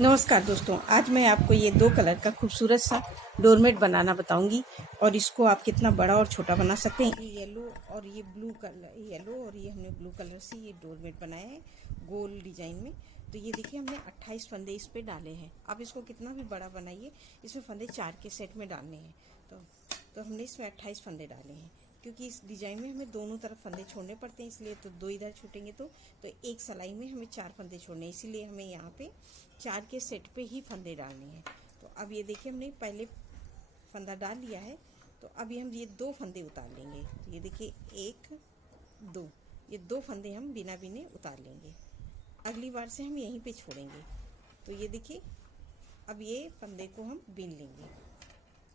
नमस्कार दोस्तों, आज मैं आपको ये 2 कलर का खूबसूरत सा डोरमेट बनाना बताऊंगी और इसको आप कितना बड़ा और छोटा बना सकते हैं। ये येलो और ये ब्लू कलर, येलो और ये हमने ब्लू कलर से ये डोरमेट बनाया है गोल डिजाइन में। तो ये देखिए हमने 28 फंदे इस पे डाले हैं। आप इसको कितना भी बड़ा बनाइए, इसमें फंदे 4 के सेट में डालने हैं। तो हमने इसमें 28 फंदे डाले हैं, क्योंकि इस डिजाइन में हमें दोनों तरफ फंदे छोड़ने पड़ते हैं, इसलिए तो 2 इधर छूटेंगे तो एक सिलाई में हमें 4 फंदे छोड़ने हैं, इसीलिए हमें यहाँ पे 4 के सेट पे ही फंदे डालने हैं। तो अब ये देखिए हमने पहले फंदा डाल लिया है, तो अभी हम ये 2 फंदे उतार लेंगे। तो ये देखिए 1 2, ये 2 फंदे हम बिना बिने उतार लेंगे। अगली बार से हम यहीं पे छोड़ेंगे। तो ये देखिए अब ये फंदे को हम बीन लेंगे।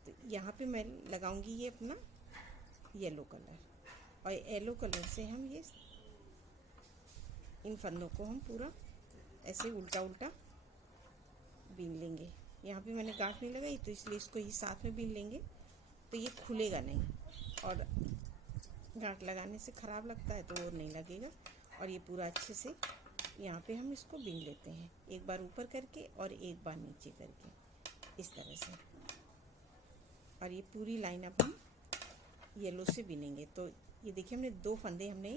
तो यहाँ पे मैं लगाऊंगी ये अपना येलो कलर, और येलो कलर से हम ये इन फंदों को हम पूरा ऐसे उल्टा उल्टा बीन लेंगे। यहाँ पे मैंने गांठ नहीं लगाई, तो इसलिए इसको ही साथ में बीन लेंगे, तो ये खुलेगा नहीं। और गांठ लगाने से ख़राब लगता है, तो वो नहीं लगेगा। और ये पूरा अच्छे से यहाँ पे हम इसको बीन लेते हैं, एक बार ऊपर करके और एक बार नीचे करके, इस तरह से। और ये पूरी लाइन अब हम येलो से बिनेंगे। तो ये देखिए हमने 2 फंदे हमने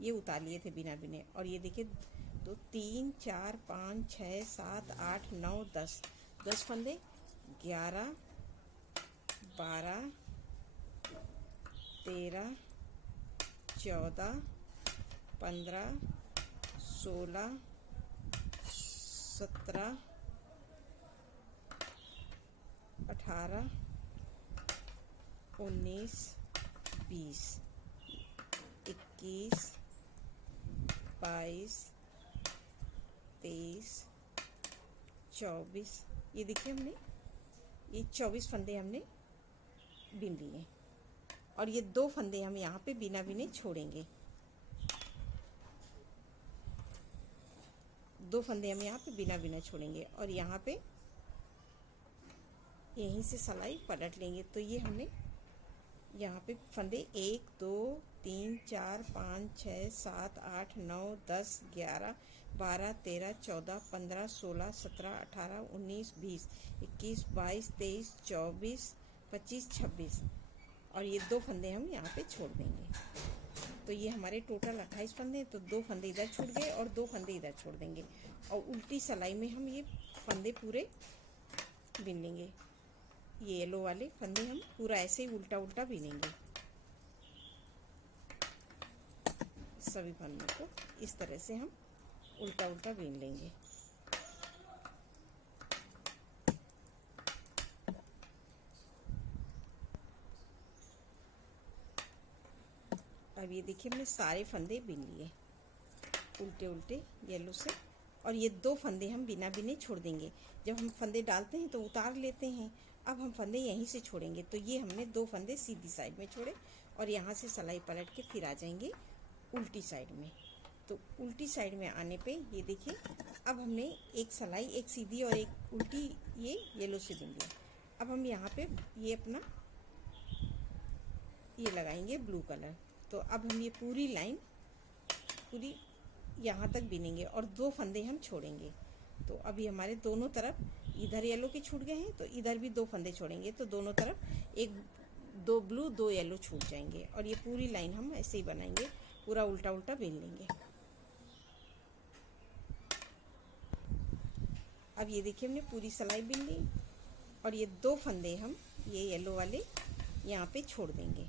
ये उतार लिए थे बिना बिने, और ये देखिए 2 3 4 5 6 7 8 9 10 10 फंदे, 11 12 13 14 15 16 17 18 19 20 21 22 23 24, ये देखिए हमने ये 24 फंदे हमने बिन लिए। और ये 2 फंदे हम यहाँ पे बिना बिने छोड़ेंगे। 2 फंदे हम यहाँ पे बिना बिना छोड़ेंगे, और यहाँ पे यहीं से सिलाई पलट लेंगे। तो ये हमने यहाँ पे फंदे 1 2 3 4 5 6 7 8 9 10 11 12 13 14 15 16 17 18 19 20 21 22 23 24 25 26, और ये 2 फंदे हम यहाँ पे छोड़ देंगे। तो ये हमारे टोटल 28 फंदे हैं। तो 2 फंदे इधर छूट गए और 2 फंदे इधर छोड़ देंगे, और उल्टी सिलाई में हम ये फंदे पूरे बिन लेंगे। ये येलो वाले फंदे हम पूरा ऐसे ही उल्टा उल्टा बिनेंगे। सभी फंदों को इस तरह से हम उल्टा उल्टा बीन लेंगे। अब ये देखिए हमने सारे फंदे बीन लिए उल्टे उल्टे येलो से, और ये 2 फंदे हम बिना बिने छोड़ देंगे। जब हम फंदे डालते हैं तो उतार लेते हैं, अब हम फंदे यहीं से छोड़ेंगे। तो ये हमने 2 फंदे सीधी साइड में छोड़े, और यहाँ से सिलाई पलट के फिर आ जाएंगे उल्टी साइड में। तो उल्टी साइड में आने पे ये देखिए अब हमने एक सिलाई, एक सीधी और एक उल्टी ये येलो से बिन लिया। अब हम यहाँ पे ये अपना ये लगाएंगे ब्लू कलर। तो अब हम ये पूरी लाइन पूरी यहाँ तक बिनेंगे, और 2 फंदे हम छोड़ेंगे। तो अभी हमारे दोनों तरफ इधर येलो के छूट गए हैं, तो इधर भी 2 फंदे छोड़ेंगे, तो दोनों तरफ 2 ब्लू 2 येलो छूट जाएंगे। और ये पूरी लाइन हम ऐसे ही बनाएंगे, पूरा उल्टा उल्टा बिन लेंगे। अब ये देखिए हमने पूरी सिलाई बिन ली, और ये 2 फंदे हम ये येलो वाले यहाँ पे छोड़ देंगे,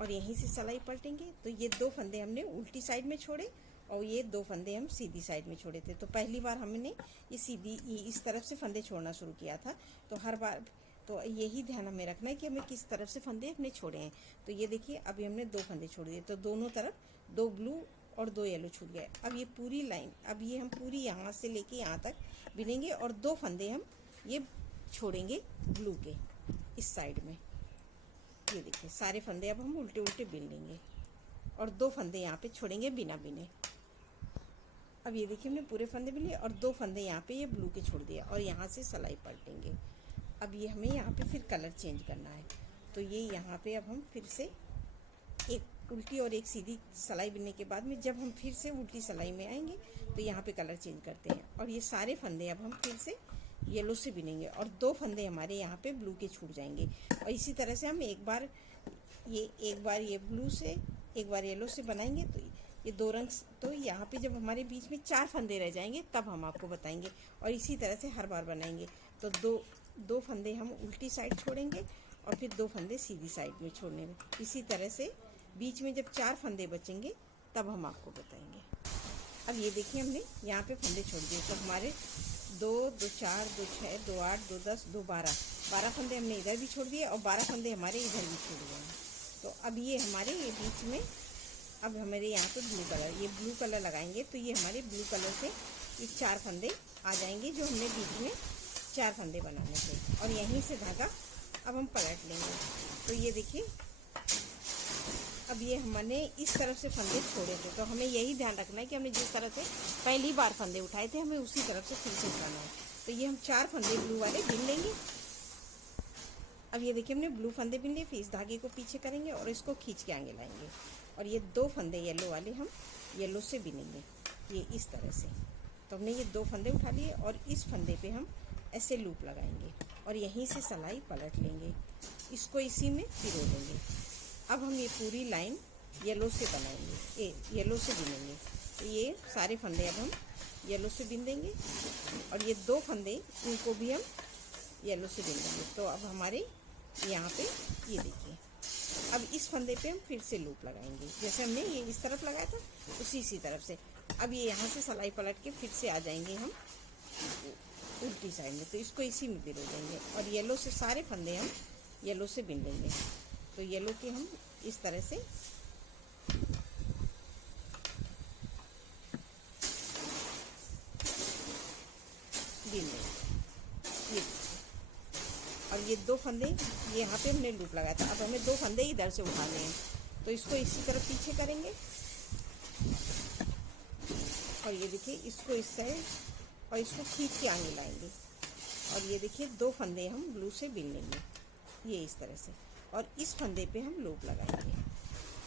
और यहीं से सिलाई पलटेंगे। तो ये 2 फंदे हमने उल्टी साइड में छोड़े, और ये 2 फंदे हम सीधी साइड में छोड़े थे। तो पहली बार हमने ये सीधी इस तरफ से फंदे छोड़ना शुरू किया था, तो हर बार तो यही ध्यान हमें रखना है कि हमें किस तरफ से फंदे अपने छोड़े हैं। तो ये देखिए अभी हमने 2 फंदे छोड़ दिए, तो दोनों तरफ 2 ब्लू और 2 येलो छूट गए। अब ये पूरी लाइन, अब ये हम पूरी यहाँ से लेके यहाँ तक बिनेंगे, और 2 फंदे हम ये छोड़ेंगे ब्लू के इस साइड में। ये देखिए सारे फंदे अब हम उल्टे उल्टे बिन लेंगे, और 2 फंदे यहाँ पे छोड़ेंगे बिना बिने। अब ये देखिए हमने पूरे फंदे बिन लिए, और 2 फंदे यहाँ पे ये ब्लू के छोड़ दिया, और यहाँ से सिलाई पलटेंगे। अब ये हमें यहाँ पे फिर कलर चेंज करना है। तो ये यहाँ पे अब हम फिर से एक उल्टी और एक सीधी सिलाई बिनने के बाद में जब हम फिर से उल्टी सिलाई में आएंगे तो यहाँ पे कलर चेंज करते हैं। और ये सारे फंदे अब हम फिर से येलो से बिनेंगे और 2 फंदे हमारे यहाँ पे ब्लू के छूट जाएंगे। और इसी तरह से हम एक बार ये ब्लू से एक बार येलो से बनाएंगे तो ये 2 रंग। तो यहाँ पे जब हमारे बीच में 4 फंदे रह जाएंगे तब हम आपको बताएंगे। और इसी तरह से हर बार बनाएंगे। तो दो फंदे हम उल्टी साइड छोड़ेंगे और फिर 2 फंदे सीधी साइड में छोड़ने में। इसी तरह से बीच में जब 4 फंदे बचेंगे तब हम आपको बताएंगे। अब ये देखिए हमने यहाँ पे फंदे छोड़ दिए तो हमारे 2, 2, 4, 2, 6, 2, 8, 2, 10, 2, 12 फंदे हमने इधर भी छोड़ दिए और 12 फंदे हमारे इधर भी छोड़ गए हैं। तो अब ये हमारे ये बीच में अब हमारे यहाँ पे ब्लू कलर लगाएंगे तो ये हमारे ब्लू कलर से ये 4 फंदे आ जाएंगे जो हमने बीच में 4 फंदे बनाने थे। और यहीं से धागा अब हम पलट लेंगे। तो ये देखिए अब ये हमने इस तरफ से फंदे छोड़े थे तो हमें यही ध्यान रखना है कि हमने जिस तरह से पहली बार फंदे उठाए थे हमें उसी तरफ से फिर से उठाना है। तो ये हम 4 फंदे ब्लू वाले बिन लेंगे। अब ये देखिए हमने ब्लू फंदे बिन लिए, फिर इस धागे को पीछे करेंगे और इसको खींच के आगे लाएंगे। और ये 2 फंदे येलो वाले हम येलो से बिनेंगे ये इस तरह से। तो हमने ये 2 फंदे उठा लिए और इस फंदे पे हम ऐसे लूप लगाएंगे और यहीं से सिलाई पलट लेंगे, इसको इसी में पिरो देंगे। अब हम ये पूरी लाइन येलो से बनाएंगे, येलो से बिनेंगे। तो ये सारे फंदे अब हम येलो से बिन देंगे और ये 2 फंदे इनको भी हम येलो से बिन देंगे। तो अब हमारे यहाँ पे ये देखिए अब इस फंदे पे हम फिर से लूप लगाएंगे जैसे हमने ये इस तरफ लगाया था इसी तरफ से। अब ये यहाँ से सिलाई पलट के फिर से आ जाएंगे हम उल्टी साइड में। तो इसको इसी में पिरो देंगे और येलो से सारे फंदे हम येलो से बिन लेंगे। तो येलो के हम इस तरह से बिन लेंगे ये। और ये 2 फंदे ये यहाँ पे हमने लूप लगाया था, अब हमें 2 फंदे इधर से उठाने हैं। तो इसको इसी तरफ पीछे करेंगे और ये देखिए इसको इस साइड और इसको खींच के आगे लाएंगे। और ये देखिए 2 फंदे हम ब्लू से बिन लेंगे ये इस तरह से और इस फंदे पे हम लूप लगाएंगे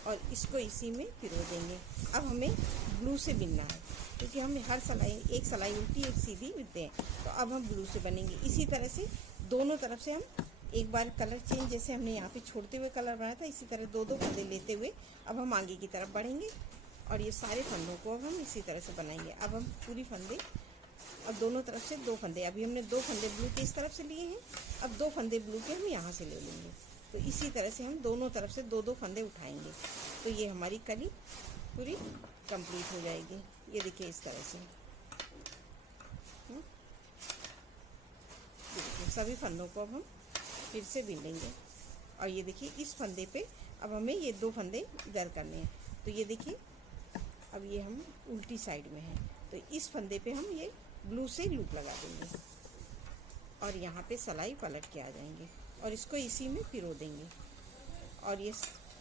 और इसको इसी में पिरो देंगे। अब हमें ब्लू से बिनना है क्योंकि हम हर एक सिलाई उल्टी एक सीधी बिनते हैं। तो अब हम ब्लू से बनेंगे। इसी तरह से दोनों तरफ से हम एक बार कलर चेंज जैसे हमने यहाँ पे छोड़ते हुए कलर बनाया था इसी तरह 2-2 फंदे लेते हुए अब हम आगे की तरफ बढ़ेंगे और ये सारे फंदों को अब हम इसी तरह से बनाएंगे। अब हम पूरी फंदे अब दोनों तरफ से 2 फंदे, अभी हमने 2 फंदे ब्लू के इस तरफ से लिए हैं, अब 2 फंदे ब्लू के हम यहाँ से ले लेंगे। तो इसी तरह से हम दोनों तरफ से 2-2 फंदे उठाएंगे तो ये हमारी कली पूरी कंप्लीट हो जाएगी। ये देखिए इस तरह से देखिए सभी फंदों को अब हम फिर से बिन लेंगे। और ये देखिए इस फंदे पे अब हमें ये 2 फंदे इधर करने हैं। तो ये देखिए अब ये हम उल्टी साइड में हैं तो इस फंदे पे हम ये ब्लू से लूप लगा देंगे और यहाँ पे सिलाई पलट के आ जाएंगे और इसको इसी में पिरो देंगे। और ये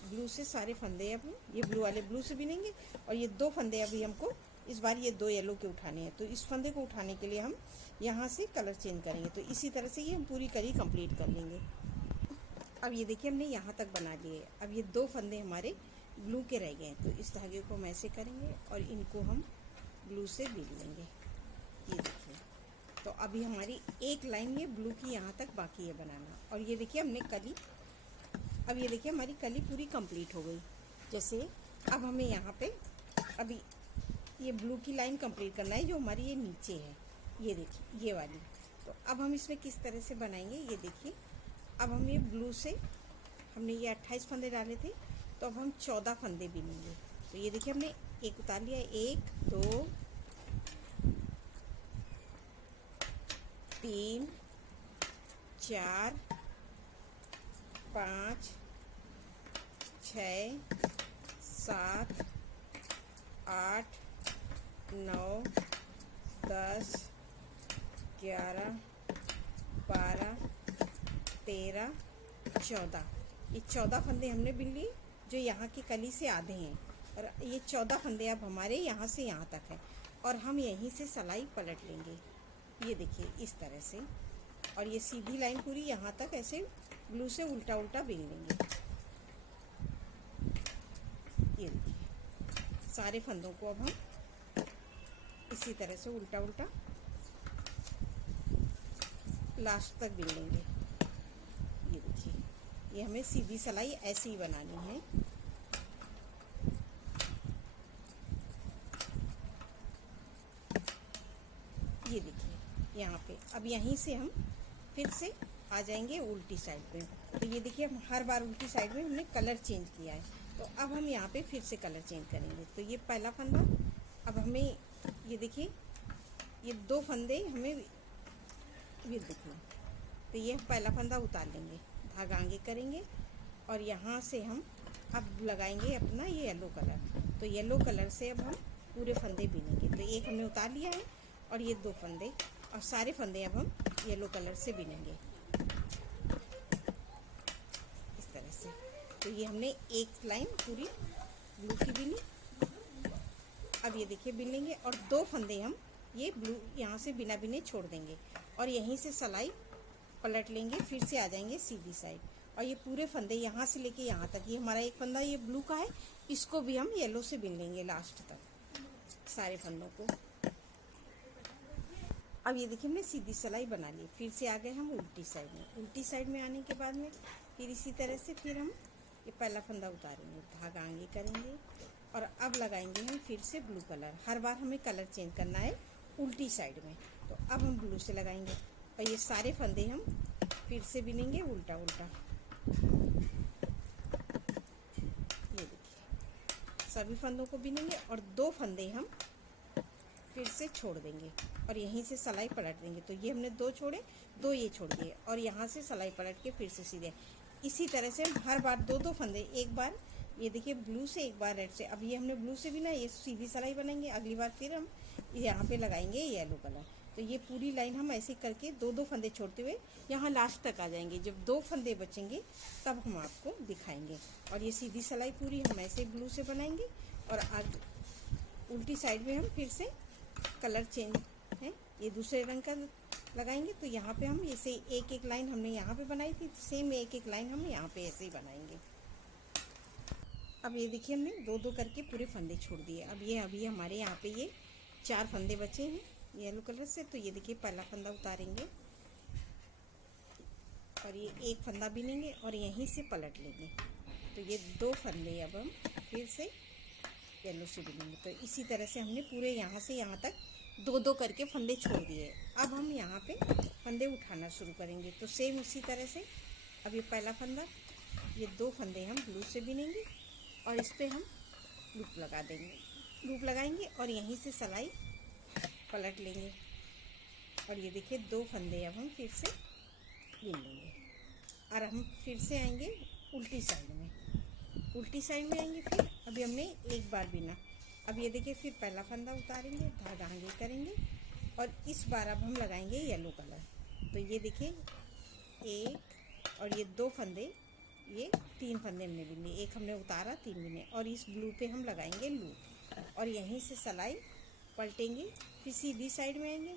ब्लू से सारे फंदे अब ये ब्लू वाले ब्लू से बिनेंगे और ये 2 फंदे अभी हमको इस बार ये 2 येलो के उठाने हैं। तो इस फंदे को उठाने के लिए हम यहाँ से कलर चेंज करेंगे। तो इसी तरह से ये हम पूरी कली कंप्लीट कर लेंगे। अब ये देखिए हमने यहाँ तक बना लिए। अब ये 2 फंदे हमारे ब्लू के रह गए हैं तो इस धागे को हम ऐसे करेंगे और इनको हम ब्लू से बिन लेंगे ये देखिए। तो अभी हमारी एक लाइन ये ब्लू की यहाँ तक बाकी है बनाना। और ये देखिए हमने कली अब ये देखिए हमारी कली पूरी कंप्लीट हो गई। जैसे अब हमें यहाँ पे अभी ये ब्लू की लाइन कंप्लीट करना है जो हमारी ये नीचे है ये देखिए ये वाली। तो अब हम इसमें किस तरह से बनाएंगे ये देखिए। अब हम ये ब्लू से हमने ये 28 फंदे डाले थे तो अब हम 14 फंदे बिनेंगे। तो ये देखिए हमने एक उतार लिया, 1 2 3 4 5 6 7 8 9 10 11 12 13 14 ये 14 फंदे हमने बिन लिए जो यहाँ की कली से आधे हैं। और ये 14 फंदे अब हमारे यहाँ से यहाँ तक है और हम यहीं से सिलाई पलट लेंगे ये देखिए इस तरह से। और ये सीधी लाइन पूरी यहाँ तक ऐसे ब्लू से उल्टा उल्टा बिन लेंगे सारे फंदों को अब हम इसी तरह से उल्टा उल्टा लास्ट तक बिन लेंगे। ये देखिए, ये हमें सीधी सिलाई ऐसे ही बनानी है। ये देखिए यहाँ पे, अब यहीं से हम फिर से आ जाएंगे उल्टी साइड पे। तो ये देखिए, हम हर बार उल्टी साइड में हमने कलर चेंज किया है, तो अब हम यहाँ पे फिर से कलर चेंज करेंगे। तो ये पहला फंदा, अब हमें ये देखिए, ये 2 फंदे हमें, ये देखिए, तो ये पहला फंदा उतार लेंगे, धागा आगे करेंगे और यहाँ से हम अब लगाएंगे अपना ये येलो कलर। तो येलो कलर से अब हम पूरे फंदे बिनेंगे। तो एक हमने उतार लिया है और ये 2 फंदे, और सारे फंदे अब हम येलो कलर से बिनेंगे इस तरह से। तो ये हमने एक लाइन पूरी ब्लू की बिनी। अब ये देखिए बिन लेंगे और 2 फंदे हम ये ब्लू यहाँ से बिना बिने छोड़ देंगे और यहीं से सिलाई पलट लेंगे, फिर से आ जाएंगे सीधी साइड। और ये पूरे फंदे यहाँ से लेके यहाँ तक, ये हमारा एक फंदा ये ब्लू का है, इसको भी हम येलो से बिन लेंगे लास्ट तक सारे फंदों को। अब ये देखिए, हमने सीधी सिलाई बना ली। फिर से आ गए हम उल्टी साइड में। उल्टी साइड में आने के बाद में फिर इसी तरह से फिर हम ये पहला फंदा उतारेंगे, धागा आगे करेंगे और अब लगाएंगे हम फिर से ब्लू कलर। हर बार हमें कलर चेंज करना है उल्टी साइड में। तो अब हम ब्लू से लगाएंगे और ये सारे फंदे हम फिर से बिनेंगे उल्टा उल्टा। ये देखिए, सभी फंदों को बिनेंगे और 2 फंदे हम फिर से छोड़ देंगे और यहीं से सिलाई पलट देंगे। तो ये हमने 2 छोड़े, 2 ये छोड़ दिए और यहाँ से सिलाई पलट के फिर से सीधे। इसी तरह से हम हर बार 2-2 फंदे, एक बार ये देखिए ब्लू से, एक बार रेड से। अब ये हमने ब्लू से बिना, ये सीधी सिलाई बनाएंगे। अगली बार फिर हम यहाँ पे लगाएंगे येलो कलर। तो ये पूरी लाइन हम ऐसे करके 2-2 फंदे छोड़ते हुए यहाँ लास्ट तक आ जाएंगे। जब 2 फंदे बचेंगे तब हम आपको दिखाएंगे। और ये सीधी सिलाई पूरी हम ऐसे ब्लू से बनाएंगे और आगे उल्टी साइड में हम फिर से कलर चेंज है, ये दूसरे रंग का लगाएंगे। तो यहाँ पे हम ऐसे एक एक लाइन हमने यहाँ पे बनाई थी, सेम एक एक लाइन हम यहाँ पे ऐसे ही बनाएंगे। अब ये देखिए, हमने 2-2 करके पूरे फंदे छोड़ दिए। अब ये अभी हमारे यहाँ पे ये 4 फंदे बचे हैं येलो कलर से। तो ये देखिए, पहला फंदा उतारेंगे और ये एक फंदा बिनेंगे और यहीं से पलट लेंगे। तो ये 2 फंदे अब हम फिर से येलो से बिनेंगे। तो इसी तरह से हमने पूरे यहाँ से यहाँ तक 2-2 करके फंदे छोड़ दिए। अब हम यहाँ पे फंदे उठाना शुरू करेंगे। तो सेम उसी तरह से अब ये पहला फंदा, ये 2 फंदे हम ब्लू से बिनेंगे और इस पे हम लूप लगा देंगे, लूप लगाएंगे और यहीं से सिलाई पलट लेंगे। और ये देखिए, 2 फंदे अब हम फिर से बिन लेंगे और हम फिर से आएंगे उल्टी साइड में। उल्टी साइड में आएंगे फिर, अभी हमने एक बार बिना। अब ये देखिए, फिर पहला फंदा उतारेंगे, धागा आगे करेंगे और इस बार अब हम लगाएंगे येलो कलर। तो ये देखिए, एक और ये 2 फंदे, ये 3 फंदे हमने बिने, एक हमने उतारा, 3 बिने और इस ब्लू पे हम लगाएंगे लूप और यहीं से सिलाई पलटेंगे। फिर सीधी साइड में आएंगे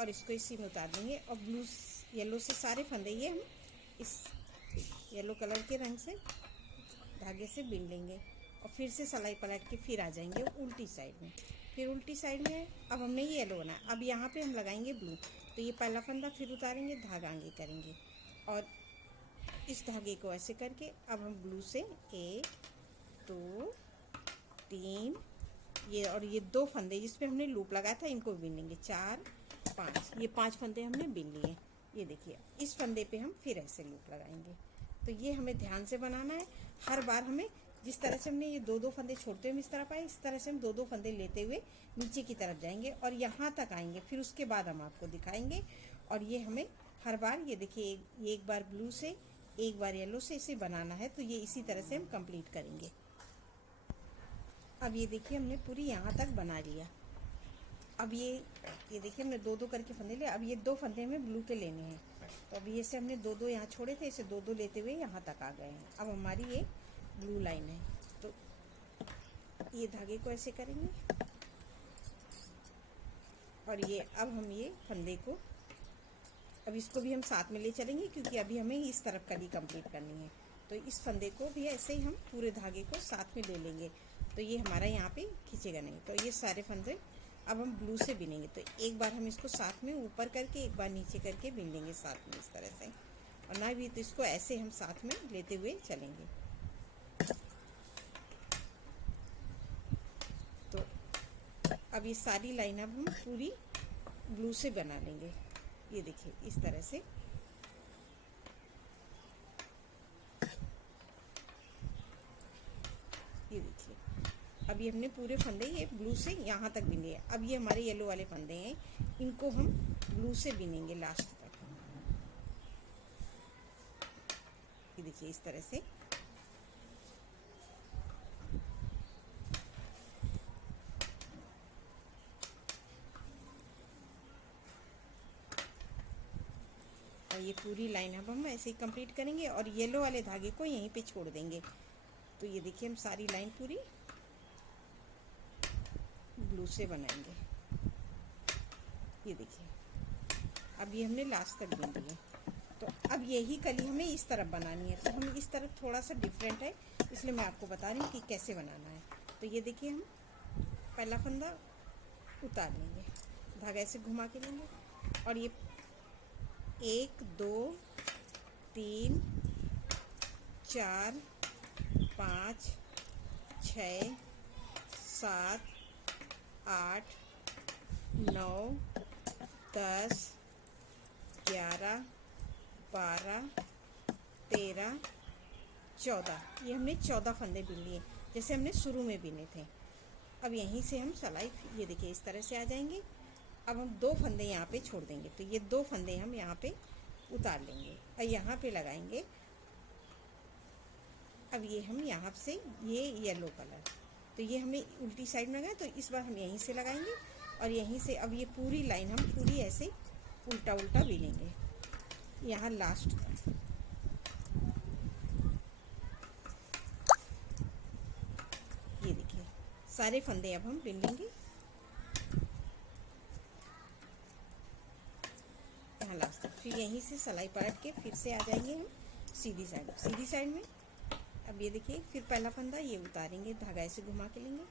और इसको इसी में उतार देंगे और ब्लू येलो से सारे फंदे ये हम इस येलो कलर के रंग से धागे से बिन लेंगे और फिर से सिलाई पलट के फिर आ जाएंगे उल्टी साइड में। फिर उल्टी साइड में अब हमने ये येलो बनाया, अब यहाँ पे हम लगाएंगे ब्लू। तो ये पहला फंदा फिर उतारेंगे, धागा आगे करेंगे और इस धागे को ऐसे करके अब हम ब्लू से 1 2 3 ये और ये 2 फंदे जिस पे हमने लूप लगाया था इनको बिन लेंगे। 4 5, ये 5 फंदे हमने बिन लिए। ये देखिए, इस फंदे पे हम फिर ऐसे लूप लगाएंगे। तो ये हमें ध्यान से बनाना है। हर बार हमें जिस तरह से हमने ये 2-2 फंदे छोड़ते हुए इस तरफ आए, इस तरह से हम 2-2 फंदे लेते हुए नीचे की तरफ जाएंगे और यहाँ तक आएंगे। फिर उसके बाद हम आपको दिखाएंगे। और ये हमें हर बार, ये देखिए, एक बार ब्लू से, एक बार येलो से इसे बनाना है। तो ये इसी तरह से हम कंप्लीट करेंगे। अब ये देखिए, हमने पूरी यहाँ तक बना लिया। अब ये देखिए, हमने 2-2 करके फंदे लिए। अब ये 2 फंदे हमें ब्लू के लेने हैं। तो अब ये से हमने 2-2 यहाँ छोड़े थे, इसे 2-2 लेते हुए यहाँ तक आ गए हैं। अब हमारी ये ब्लू लाइन है। तो ये धागे को ऐसे करेंगे और ये अब हम ये फंदे को, अब इसको भी हम साथ में ले चलेंगे क्योंकि अभी हमें इस तरफ कली कंप्लीट करनी है। तो इस फंदे को भी ऐसे ही हम पूरे धागे को साथ में ले लेंगे तो ये हमारा यहाँ पे खींचेगा नहीं। तो ये सारे फंदे अब हम ब्लू से बिनेंगे। तो एक बार हम इसको साथ में ऊपर करके एक बार नीचे करके बिन लेंगे साथ में इस तरह से, और ना भी तो इसको ऐसे हम साथ में लेते हुए चलेंगे। तो अब ये सारी लाइन अब हम पूरी ब्लू से बना लेंगे। ये देखिए इस तरह से। ये देखिए अब ये हमने पूरे फंदे ये ब्लू से यहाँ तक बिने हैं। अब ये हमारे येलो वाले फंदे हैं, इनको हम ब्लू से बिनेंगे लास्ट तक। ये देखिए इस तरह से। और ये पूरी लाइन अब हम ऐसे ही कंप्लीट करेंगे और येलो वाले धागे को यहीं पे छोड़ देंगे। तो ये देखिए हम सारी लाइन पूरी ब्लू से बनाएंगे। ये देखिए अब ये हमने लास्ट तक बिन दिए। तो अब यही कली हमें इस तरफ बनानी है। तो हम इस तरफ थोड़ा सा डिफरेंट है, इसलिए मैं आपको बता रही हूँ कि कैसे बनाना है। तो ये देखिए हम पहला फंदा उतार लेंगे, धागा ऐसे घुमा के लेंगे और ये 1 2 3 4 5 6 7 8 9 10 11 12 13 14, ये हमने 14 फंदे बिन लिए जैसे हमने शुरू में बिने थे। अब यहीं से हम सिलाई ये देखिए इस तरह से आ जाएंगे। अब हम 2 फंदे यहाँ पे छोड़ देंगे। तो ये 2 फंदे हम यहाँ पे उतार लेंगे और यहाँ पे लगाएंगे। अब ये हम यहाँ से ये येलो कलर, तो ये हमें उल्टी साइड में लगाए, तो इस बार हम यहीं से लगाएंगे और यहीं से अब ये पूरी लाइन हम पूरी ऐसे उल्टा उल्टा बिनेंगे यहाँ लास्ट तक। ये देखिए सारे फंदे अब हम बिन लेंगे यहाँ लास्ट तक। फिर यहीं से सिलाई पलट के फिर से आ जाएंगे हम सीधी साइड में। अब ये देखिए फिर पहला फंदा ये उतारेंगे, धागा ऐसे घुमा के लेंगे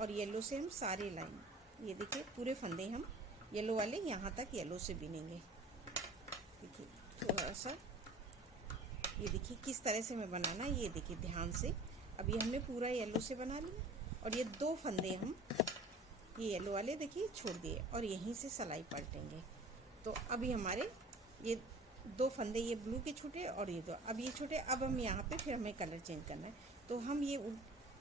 और येलो से हम सारे लाइन ये देखिए पूरे फंदे हम येलो वाले यहाँ तक येलो से बिनेंगे। देखिए थोड़ा सा ये देखिए किस तरह से हमें बनाना है, ये देखिए ध्यान से। अब ये हमने पूरा येलो से बना लिया और ये 2 फंदे हम ये येलो वाले देखिए छोड़ दिए और यहीं से सिलाई पलटेंगे। तो अभी हमारे ये 2 फंदे ये ब्लू के छोटे और ये 2 अब ये छोटे। अब हम यहाँ पे फिर हमें कलर चेंज करना है, तो हम ये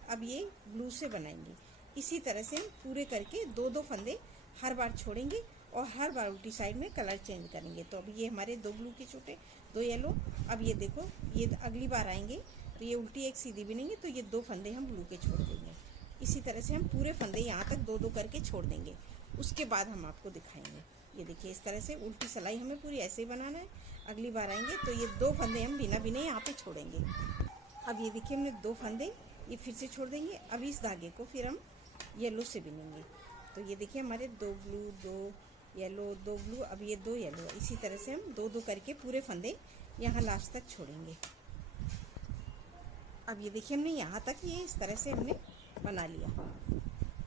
अब ये ब्लू से बनाएंगे। इसी तरह से हम पूरे करके 2-2 फंदे हर बार छोड़ेंगे और हर बार उल्टी साइड में कलर चेंज करेंगे। तो अब ये हमारे 2 ब्लू के छोटे 2 येलो। अब ये देखो ये अगली बार आएंगे तो ये उल्टी एक सीधी बिनेंगे, तो ये 2 फंदे हम ब्लू के छोड़ देंगे। इसी तरह से हम पूरे फंदे यहाँ तक 2-2 करके छोड़ देंगे। उसके बाद हम आपको दिखाएंगे। ये देखिए इस तरह से उल्टी सिलाई हमें पूरी ऐसे ही बनाना है। अगली बार आएंगे तो ये 2 फंदे हम बिना बिने यहाँ पे छोड़ेंगे। अब ये देखिए हमने 2 फंदे ये फिर से छोड़ देंगे। अब इस धागे को फिर हम येलो से बिनेंगे। तो ये देखिए हमारे 2 ब्लू 2 येलो 2 ब्लू, अब ये 2 येलो। इसी तरह से हम 2-2 करके पूरे फंदे यहाँ लास्ट तक छोड़ेंगे। अब ये देखिए हमने यहाँ तक ये इस तरह से हमने बना लिया।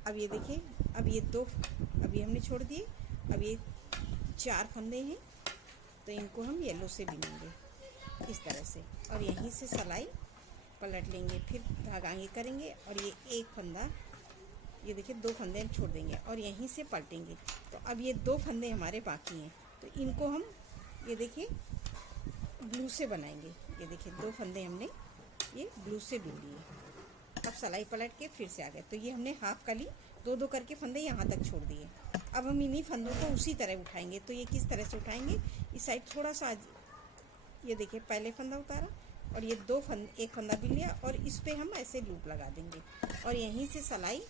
अब ये देखिए अब ये 2 अभी हमने छोड़ दिए। अब ये 4 फंदे हैं तो इनको हम येलो से बिनेंगे इस तरह से और यहीं से सिलाई पलट लेंगे, फिर धागा आगे करेंगे और ये 1 फंदा ये देखिए 2 फंदे हम छोड़ देंगे और यहीं से पलटेंगे। तो अब ये 2 फंदे हमारे बाकी हैं तो इनको हम ये देखिए ब्लू से बनाएंगे। ये देखिए 2 फंदे हमने ये ब्लू से बिन लिए। अब सिलाई पलट के फिर से आ गए। तो ये हमने हाफ कली 2-2 करके फंदे यहाँ तक छोड़ दिए। अब हम इन्हीं फंदों को उसी तरह उठाएंगे। तो ये किस तरह से उठाएंगे, इस साइड थोड़ा सा ये देखिए पहले फंदा उतारा और ये 1 फंदा बिन लिया और इस पे हम ऐसे लूप लगा देंगे और यहीं से सिलाई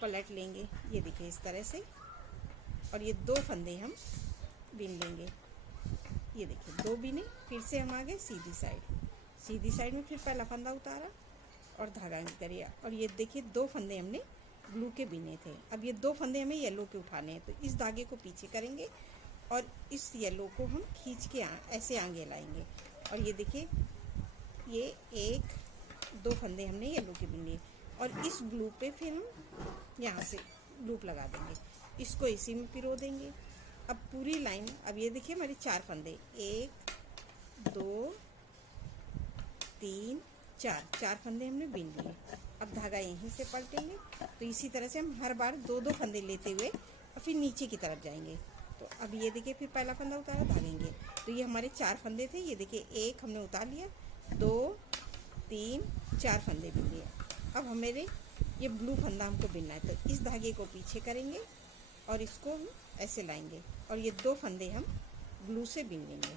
पलट लेंगे। ये देखिए इस तरह से और ये 2 फंदे हम बिन लेंगे। ये देखिए 2 बिने, फिर से हम आ गए सीधी साइड में फिर पहला फंदा उतारा और धागा करिए और ये देखिए 2 फंदे हमने ब्लू के बिने थे। अब ये 2 फंदे हमें येलो के उठाने हैं। तो इस धागे को पीछे करेंगे और इस येलो को हम खींच के ऐसे आगे लाएंगे और ये देखिए ये 1-2 फंदे हमने येलो के बिन लिए। और इस ब्लू पे फिर हम यहाँ से लूप लगा देंगे, इसको इसी में पिरो देंगे। अब पूरी लाइन, अब ये देखिए हमारे 4 फंदे, 1 2 3 4 फंदे हमने बीन लिए। अब धागा यहीं से पलटेंगे, तो इसी तरह से हम हर बार 2 फंदे लेते हुए और फिर नीचे की तरफ जाएंगे। तो अब ये देखिए फिर पहला फंदा उतारा, भागेंगे, तो ये हमारे 4 फंदे थे, ये देखिए 1 हमने उतार लिया, 2 3 4 फंदे बीन लिए। अब हमारे ये ब्लू फंदा हमको बिनना है, तो इस धागे को पीछे करेंगे और इसको हम ऐसे लाएंगे और ये 2 फंदे हम ब्लू से बीन लेंगे,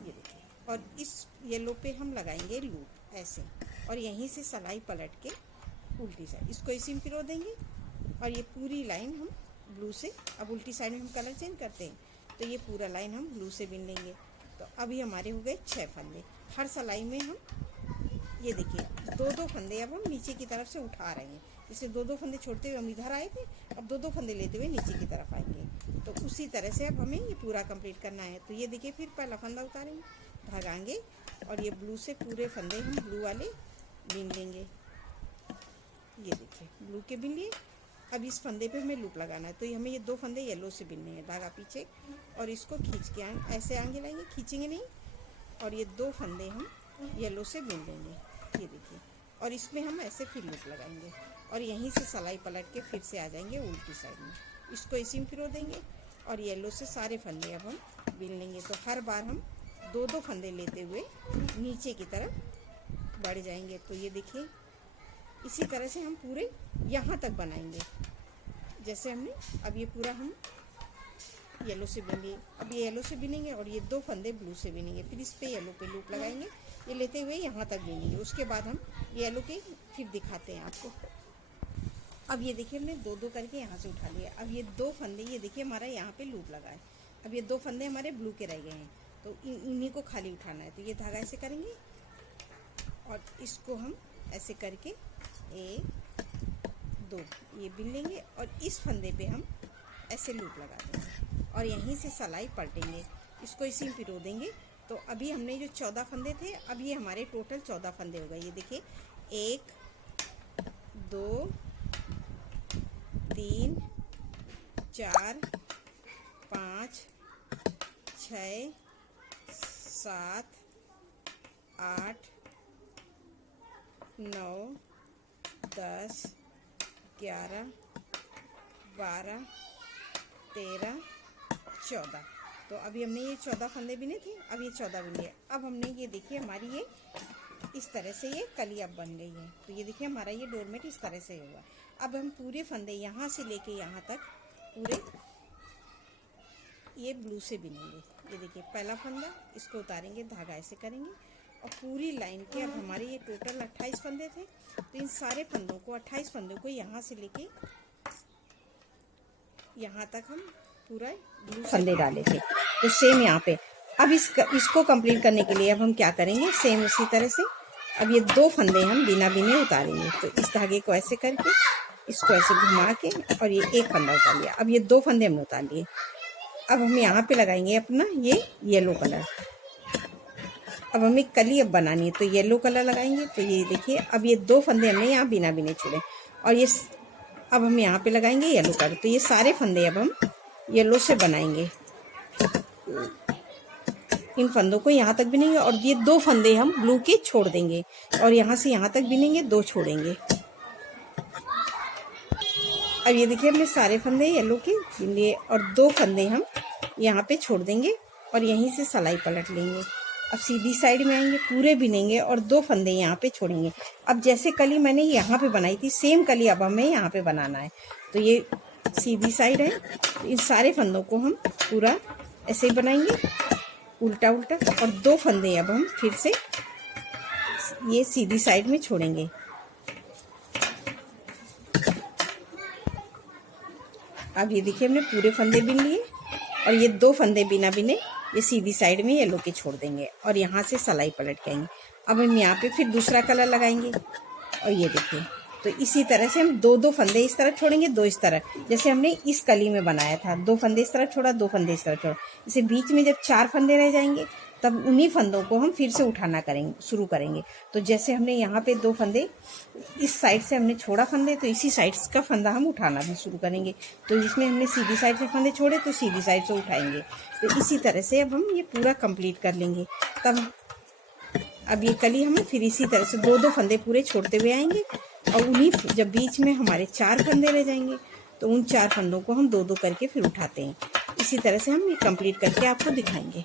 ये देखिए। और इस येलो पे हम लगाएंगे लूप ऐसे, और यहीं से सलाई पलट के उल्टी साइड इसको इसी में पिरो देंगे। और ये पूरी लाइन हम ब्लू से, अब उल्टी साइड में हम कलर चेंज करते हैं, तो ये पूरा लाइन हम ब्लू से बीन लेंगे। तो अभी हमारे हो गए 6 फंदे। हर सलाई में हम ये देखिए 2 फंदे अब हम नीचे की तरफ से उठा रहे हैं। जैसे 2 फंदे छोड़ते हुए हम इधर आए थे, अब 2 फंदे लेते हुए नीचे की तरफ आएंगे। तो उसी तरह से अब हमें ये पूरा कंप्लीट करना है। तो ये देखिए फिर पहला फंदा उतारेंगे, भागाएंगे, और ये ब्लू से पूरे फंदे हम ब्लू वाले बीन लेंगे, ये देखिए ब्लू के बीन लिए। अब इस फंदे पे हमें लूप लगाना है, तो हमें ये 2 फंदे येलो से बीनने हैं, धागा पीछे और इसको खींच के ऐसे आगे लाएंगे, खींचेंगे नहीं, और ये 2 फंदे हम येलो से बीन लेंगे, ये देखिए। और इसमें हम ऐसे फिर लूप लगाएंगे और यहीं से सलाई पलट के फिर से आ जाएंगे उल्टी साइड में, इसको इसी में पिरो देंगे और येलो से सारे फंदे अब हम बीन लेंगे। तो हर बार हम 2 फंदे लेते हुए नीचे की तरफ बढ़ जाएंगे। तो ये देखिए इसी तरह से हम पूरे यहाँ तक बनाएंगे, जैसे हमने अब ये पूरा हम येलो से बीन लिए। अब ये येलो से बीनेंगे और ये 2 फंदे ब्लू से बीनेंगे, फिर इस पे येलो पे लूप लगाएंगे, ये लेते हुए यहाँ तक बीनेंगे। उसके बाद हम येलो के फिर दिखाते हैं आपको। अब ये देखिए हमने 2 करके यहाँ से उठा लिया। अब ये 2 फंदे, ये देखिए हमारा यहाँ पे लूप लगा है। अब ये 2 फंदे हमारे ब्लू के रह गए हैं, तो इन्हीं को खाली उठाना है। तो ये धागा ऐसे करेंगे और इसको हम ऐसे करके 1 2 ये बीन लेंगे और इस फंदे पे हम ऐसे लूप लगा देंगे और यहीं से सलाई पलटेंगे, इसको इसी में पिरो देंगे। तो अभी हमने जो 14 फंदे थे, अब ये हमारे टोटल 14 फंदे हो गए। ये देखिए 1 2 3 4 5 6 7 8 9 10 11 12 13 14। तो अभी हमने ये 14 फंदे बिने थे, अब ये 14 बिन लिए। अब हमने ये देखिए हमारी ये इस तरह से ये कली अब बन गई है। तो ये देखिए हमारा ये डोरमेट इस तरह से हुआ। अब हम पूरे फंदे यहाँ से लेके यहाँ तक पूरे ये ब्लू से बिनेंगे। ये देखिए पहला फंदा, इसको उतारेंगे, धागा ऐसे करेंगे और पूरी लाइन के, अब हमारे ये टोटल 28 फंदे थे, तो इन सारे फंदों को 28 फंदों को यहाँ से लेके यहाँ तक हम पूरा ब्लू फंदे डाले थे। तो सेम यहाँ पे अब इसको कंप्लीट करने के लिए अब हम क्या करेंगे, सेम उसी तरह से अब ये 2 फंदे हम बिना बिने उतारेंगे। तो इस धागे को ऐसे करके इसको ऐसे घुमा के और ये 1 फंदा उतार लिया। अब ये 2 फंदे हमने उतार लिए। अब हम यहाँ पे लगाएंगे अपना ये येलो कलर। अब हमें कली अब बनानी है, तो येलो कलर लगाएंगे। तो ये देखिए अब ये 2 फंदे हमने यहाँ बिना बिने छोड़े और ये अब हम यहाँ पे लगाएंगे येलो कलर। तो ये सारे फंदे अब हम येलो से बनाएंगे, इन फंदों को यहाँ तक बिनेंगे और ये 2 फंदे हम ब्लू के छोड़ देंगे और यहाँ से यहाँ तक बिनेंगे, 2 छोड़ेंगे। अब ये देखिए हमने सारे फंदे येलो के बिन लिए और 2 फंदे हम यहाँ पे छोड़ देंगे और यहीं से सलाई पलट लेंगे। अब सीधी साइड में आएंगे, पूरे बिनेंगे और 2 फंदे यहाँ पे छोड़ेंगे। अब जैसे कली मैंने यहाँ पे बनाई थी, सेम कली अब हमें यहाँ पे बनाना है। तो ये सीधी साइड है, तो इन सारे फंदों को हम पूरा ऐसे ही बनाएंगे, उल्टा उल्टा, और 2 फंदे अब हम फिर से ये सीधी साइड में छोड़ेंगे। अब ये देखिए हमने पूरे फंदे बिन लिए और ये 2 फंदे बिना बिने ये सीधी साइड में येलो के छोड़ देंगे और यहाँ से सलाई पलट के आएंगे। अब हम यहाँ पे फिर दूसरा कलर लगाएंगे और ये देखिए, तो इसी तरह से हम 2 फंदे इस तरह छोड़ेंगे, 2 इस तरह, जैसे हमने इस कली में बनाया था। 2 फंदे इस तरह छोड़ा, 2 फंदे इस तरह छोड़ा। इसे बीच में जब 4 फंदे रह जाएंगे तब उन्हीं फंदों को हम फिर से उठाना शुरू करेंगे। तो जैसे हमने यहाँ पे 2 फंदे इस साइड से हमने छोड़ा फंदे, तो इसी साइड का फंदा हम उठाना भी शुरू करेंगे। तो इसमें हमने सीधी साइड से फंदे छोड़े तो सीधी साइड से उठाएंगे। तो इसी तरह से अब हम ये पूरा कंप्लीट कर लेंगे। तब अब ये कली हमें फिर इसी तरह से 2-2 फंदे पूरे छोड़ते हुए आएंगे, और उन्हीं जब बीच में हमारे 4 फंदे रह जाएंगे तो उन 4 फंदों को हम 2-2 करके फिर उठाते हैं। इसी तरह से हम ये कंप्लीट करके आपको दिखाएंगे।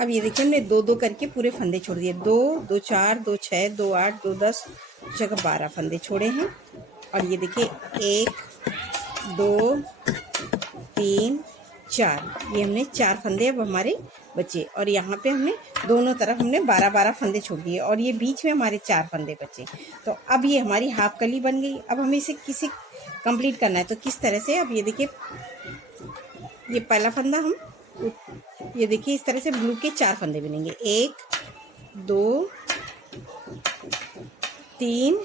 अब ये देखिए हमने 2-2 करके पूरे फंदे छोड़ दिए। 2, 2 4, 2 6, 2 8, 2 10 जगह 12 फंदे छोड़े हैं। और ये देखिए 1 2 3 4, ये हमने 4 फंदे अब हमारे बचे। और यहाँ पे हमने दोनों तरफ हमने 12-12 फंदे छोड़ दिए, और ये बीच में हमारे 4 फंदे बचे। तो अब ये हमारी हाफ कली बन गई। अब हमें इसे किसी कंप्लीट करना है, तो किस तरह से, अब ये देखिए ये पहला फंदा हम ये देखिए इस तरह से ब्लू के 4 फंदे बनेंगे। 1 2 3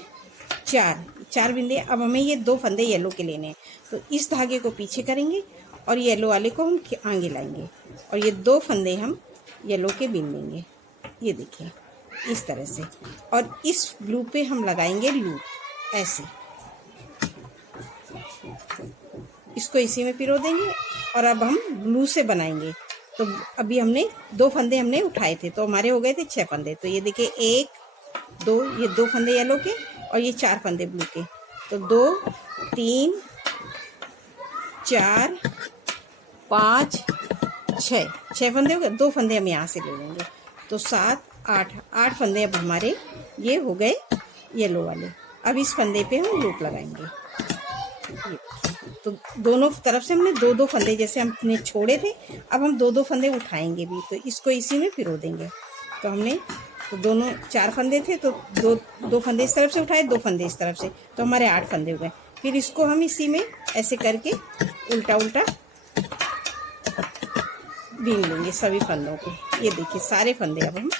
4 बिंदे। अब हमें ये 2 फंदे येलो के लेने हैं, तो इस धागे को पीछे करेंगे और येलो वाले को हम आगे लाएंगे, और ये 2 फंदे हम येलो के बिन लेंगे। ये देखिए इस तरह से, और इस ब्लू पे हम लगाएंगे लूप ऐसे, इसको इसी में पिरो देंगे। और अब हम ब्लू से बनाएंगे। तो अभी हमने 2 फंदे हमने उठाए थे, तो हमारे हो गए थे 6 फंदे। तो ये देखिए 1 2, ये 2 फंदे येलो के और ये 4 फंदे ब्लू के। तो 2 3 4 5 6 फंदे हो गए। 2 फंदे हम यहाँ से ले लेंगे, तो 7 8 फंदे अब हमारे ये हो गए येलो वाले। अब इस फंदे पे हम लूप लगाएंगे। तो दोनों तरफ से हमने 2-2 फंदे जैसे हमने छोड़े थे, अब हम 2-2 फंदे उठाएंगे भी, तो इसको इसी में पिरो देंगे। तो हमने तो दोनों 4 फंदे थे, तो 2 फंदे इस तरफ से उठाए, 2 फंदे इस तरफ से, तो हमारे 8 फंदे हो गए। फिर इसको हम इसी में ऐसे करके उल्टा उल्टा बीन लेंगे सभी फंदों को। ये देखिए सारे फंदे अब हम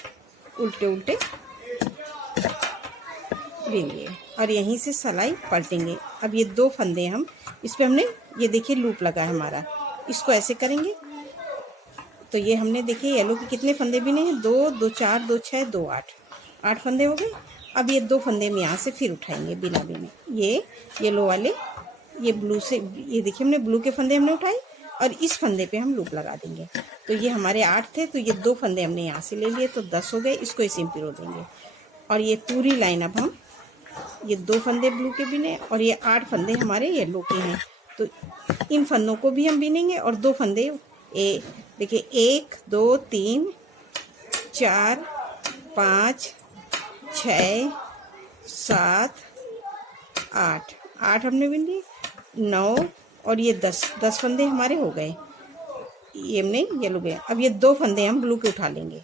उल्टे उल्टे बीन लिए, और यहीं से सिलाई पलटेंगे। अब ये 2 फंदे हम इस पे हमने ये देखिए लूप लगा है हमारा, इसको ऐसे करेंगे। तो ये हमने देखिए येलो के कितने फंदे बिने हैं, 2 2 4 2 6 2 8 फंदे हो गए। अब ये 2 फंदे हम यहाँ से फिर उठाएंगे बिना बिने, ये येलो वाले, ये ब्लू से, ये देखिए हमने ब्लू के फंदे हमने उठाए और इस फंदे पे हम लूप लगा देंगे। तो ये हमारे 8 थे, तो ये 2 फंदे हमने यहाँ से ले लिए, तो 10 हो गए। इसको इसी में पिरो देंगे, और ये पूरी लाइन अब हम ये 2 फंदे ब्लू के बिने और ये 8 फंदे हमारे येलो के हैं। तो इन फंदों को भी हम बिनेंगे, और 2 फंदे देखिए 1 2 3 4 5 6 7 8 हमने बिन लिए, 9 और ये 10 फंदे हमारे हो गए, ये हमने येलो गए। अब ये 2 फंदे हम ब्लू के उठा लेंगे,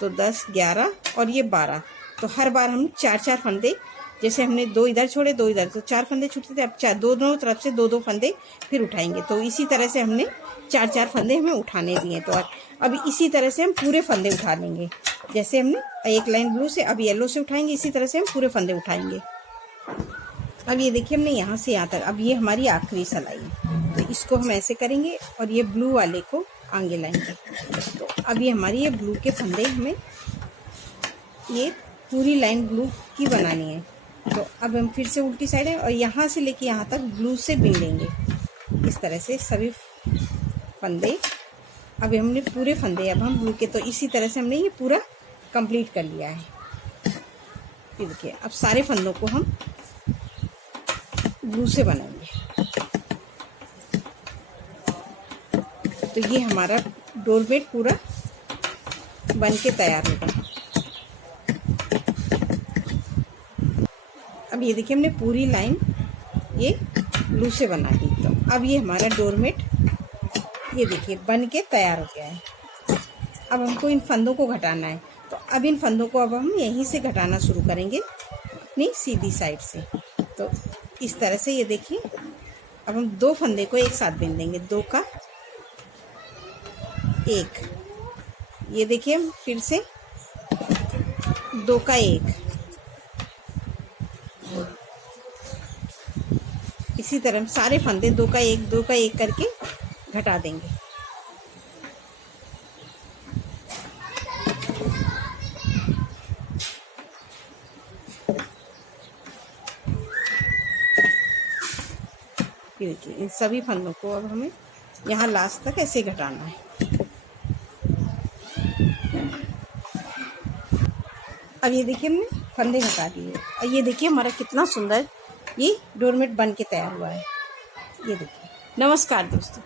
तो 10 11 और ये 12। तो हर बार हम 4-4 फंदे, जैसे हमने 2 इधर छोड़े 2 इधर, तो 4 फंदे छूटते थे। अब 4 दोनों तरफ से 2-2 फंदे फिर उठाएंगे। तो इसी तरह से हमने 4-4 फंदे हमें उठाने दिए। तो अब इसी तरह से हम पूरे फंदे उठा लेंगे। जैसे हमने एक लाइन ब्लू से, अब येलो से उठाएंगे, इसी तरह से हम पूरे फंदे उठाएंगे। अब ये देखिए हमने यहाँ से यहाँ तक, अब ये हमारी आखिरी सिलाई है। तो इसको हम ऐसे करेंगे और ये ब्लू वाले को आगे लाएंगे। तो अब ये हमारी ये ब्लू के फंदे हमें ये पूरी लाइन ब्लू की बनानी है। तो अब हम फिर से उल्टी साइड है और यहाँ से लेके यहाँ तक ब्लू से बिन लेंगे, इस तरह से सभी फंदे। अब हमने पूरे फंदे अब हम ब्लू के, तो इसी तरह से हमने ये पूरा कंप्लीट कर लिया है। ये देखिए अब सारे फंदों को हम ब्लू से बनाएंगे। तो ये हमारा डोरमेट पूरा बन के तैयार होगा। अब ये देखिए हमने पूरी लाइन ये ब्लू से बना दी। तो अब ये हमारा डोरमेट ये देखिए बन के तैयार हो गया है। अब हमको इन फंदों को घटाना है। तो अब इन फंदों को अब हम यहीं से घटाना शुरू करेंगे अपनी सीधी साइड से। तो इस तरह से ये देखिए अब हम 2 फंदे को एक साथ बिन देंगे, 2 का 1। ये देखिए हम फिर से 2 का 1, इसी तरह हम सारे फंदे 2 का 1 2 का 1 करके घटा देंगे। ये देखिए इन सभी फंदों को अब हमें यहाँ लास्ट तक ऐसे घटाना है। अब ये देखिए हमने फंदे घटा दिए और ये देखिए हमारा कितना सुंदर ये डोरमेट बन के तैयार हुआ है। ये देखिए। नमस्कार दोस्तों।